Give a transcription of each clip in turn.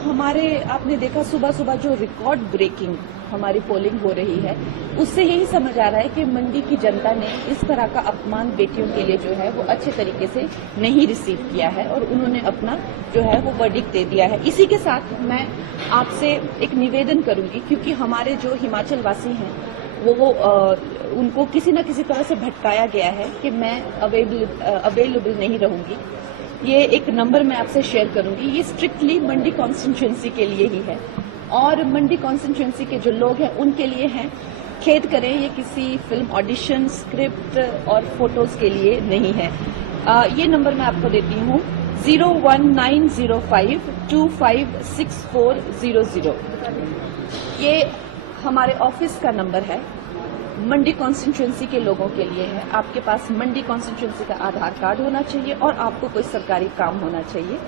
हमारे आपने देखा सुबह सुबह जो रिकॉर्ड ब्रेकिंग हमारी पोलिंग हो रही है, उससे यही समझ आ रहा है कि मंडी की जनता ने इस तरह का अपमान बेटियों के लिए जो है वो अच्छे तरीके से नहीं रिसीव किया है और उन्होंने अपना जो है वो वर्डिक्ट दे दिया है। इसी के साथ मैं आपसे एक निवेदन करूंगी, क्योंकि हमारे जो हिमाचल वासी हैं वो उनको किसी न किसी तरह से भटकाया गया है कि मैं अवेलेबल नहीं रहूंगी। ये एक नंबर मैं आपसे शेयर करूंगी, ये स्ट्रिक्टली मंडी कॉन्स्टिट्यूएंसी के लिए ही है और मंडी कॉन्स्टिट्यूएंसी के जो लोग हैं उनके लिए हैं। खेद करें, ये किसी फिल्म ऑडिशन, स्क्रिप्ट और फोटोज के लिए नहीं है। ये नंबर मैं आपको देती हूँ 01905256400। ये हमारे ऑफिस का नंबर है, मंडी कॉन्स्टिट्यूएंसी के लोगों के लिए है। आपके पास मंडी कॉन्स्टिट्यूएंसी का आधार कार्ड होना चाहिए और आपको कोई सरकारी काम होना चाहिए।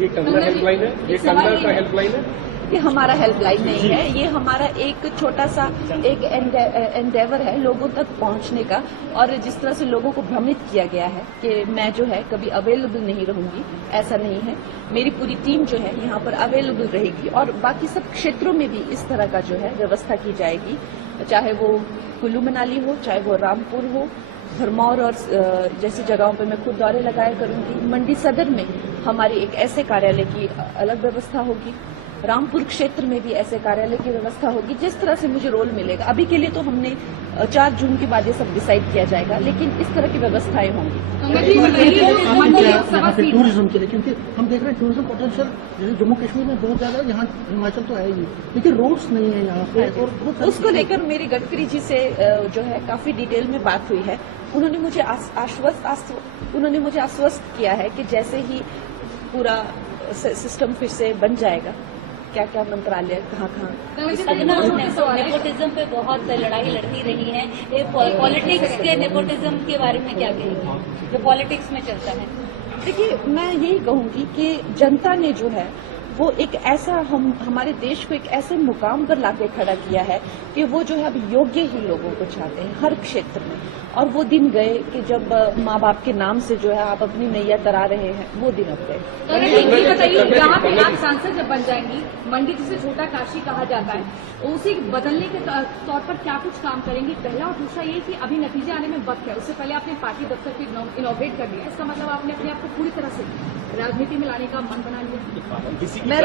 ये कंगना हेल्पलाइन है, ये कंगना का हेल्पलाइन है। ये हमारा हेल्पलाइन नहीं है, ये हमारा एक छोटा सा एक एंडेवर है लोगों तक पहुंचने का। और जिस तरह से लोगों को भ्रमित किया गया है कि मैं जो है कभी अवेलेबल नहीं रहूंगी, ऐसा नहीं है। मेरी पूरी टीम जो है यहाँ पर अवेलेबल रहेगी और बाकी सब क्षेत्रों में भी इस तरह का जो है व्यवस्था की जाएगी, चाहे वो कुल्लू मनाली हो, चाहे वो रामपुर हो, भरमौर और जैसी जगहों पर मैं खुद दौरे लगाया करूंगी। मंडी सदर में हमारी एक ऐसे कार्यालय की अलग व्यवस्था होगी, रामपुर क्षेत्र में भी ऐसे कार्यालय की व्यवस्था होगी। जिस तरह से मुझे रोल मिलेगा, अभी के लिए तो हमने 4 जून के बाद ये सब डिसाइड किया जाएगा, लेकिन इस तरह की व्यवस्थाएं होंगी। टूरिज्म के लिए, क्योंकि हम देख रहे हैं टूरिज्म पोटेंशियल जम्मू कश्मीर में बहुत ज्यादा है, यहाँ हिमाचल तो है ही, लेकिन रोड्स नहीं है यहाँ पे। और उसको लेकर मेरी गडकरी जी से जो है काफी डिटेल में बात हुई है। उन्होंने मुझे आश्वस्त किया है कि जैसे ही पूरा सिस्टम फिर से बन जाएगा, क्या क्या मंत्रालय कहाँ नेपोटिज्म पे बहुत लड़ाई लड़ती रही है, पॉलिटिक्स के नेपोटिज्म के बारे में क्या कहेंगे जो पॉलिटिक्स में चलता है? देखिए, मैं यही कहूंगी कि जनता ने जो है वो एक ऐसा हमारे देश को एक ऐसे मुकाम पर लाके खड़ा किया है कि वो जो है अब योग्य ही लोगों को चाहते हैं हर क्षेत्र में। और वो दिन गए कि जब माँ बाप के नाम से जो है आप अपनी नैया तरा रहे हैं, वो दिन अब गए। बताइए, यहाँ पे आप सांसद जब बन जाएंगी, मंडी जिसे छोटा काशी कहा जाता है, उसे बदलने के तौर पर क्या कुछ काम करेंगी? पहला और दूसरा ये कि अभी नतीजे आने में वक्त है, उससे पहले आपने पार्टी दफ्तर को इनोवेट कर दिया, इसका मतलब आपने अपने आप को पूरी तरह से राजनीति में लाने का मन बना लिया। मैं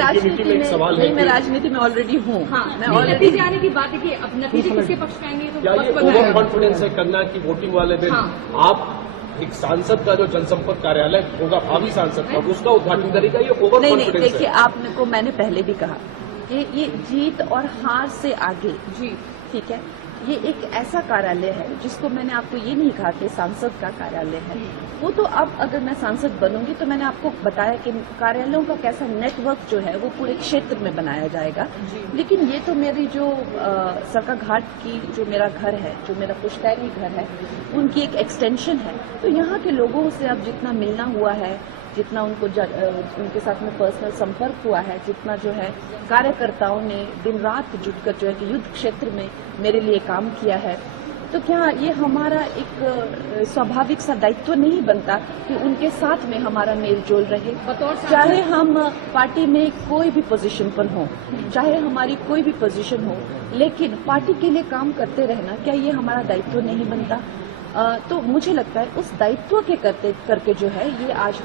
राजनीति में ऑलरेडी हूँ। हाँ, नतीजे आने की बात है कि अब नतीजे किसके पक्ष में आएंगे? तो ओवर कॉन्फिडेंस है कंगना की वोटिंग वाले दिन आप एक सांसद का जो जनसंपर्क कार्यालय होगा, भावी सांसद का, उसका उद्घाटन करेगा। ये ओवर कॉन्फिडेंस है। देखिए, आपने को मैंने पहले भी कहा कि ये जीत और हार से आगे जी, ठीक है, ये एक ऐसा कार्यालय है जिसको मैंने आपको ये नहीं कहा कि सांसद का कार्यालय है। वो तो अब अगर मैं सांसद बनूंगी तो मैंने आपको बताया कि कार्यालयों का कैसा नेटवर्क जो है वो पूरे क्षेत्र में बनाया जाएगा। लेकिन ये तो मेरी जो सरका घाट की जो मेरा घर है, जो मेरा पुश्तैनी घर है, उनकी एक एक्सटेंशन है। तो यहाँ के लोगों से अब जितना मिलना हुआ है, जितना उनके साथ में पर्सनल संपर्क हुआ है, जितना जो है कार्यकर्ताओं ने दिन रात जुटकर जो है कि युद्ध क्षेत्र में मेरे लिए काम किया है, तो क्या ये हमारा एक स्वाभाविक सा दायित्व नहीं बनता कि उनके साथ में हमारा मेल जोल रहे? चाहे हम पार्टी में कोई भी पोजीशन पर हो, चाहे हमारी कोई भी पोजीशन हो, लेकिन पार्टी के लिए काम करते रहना, क्या ये हमारा दायित्व नहीं बनता? तो मुझे लगता है उस दायित्व के करके जो है ये आज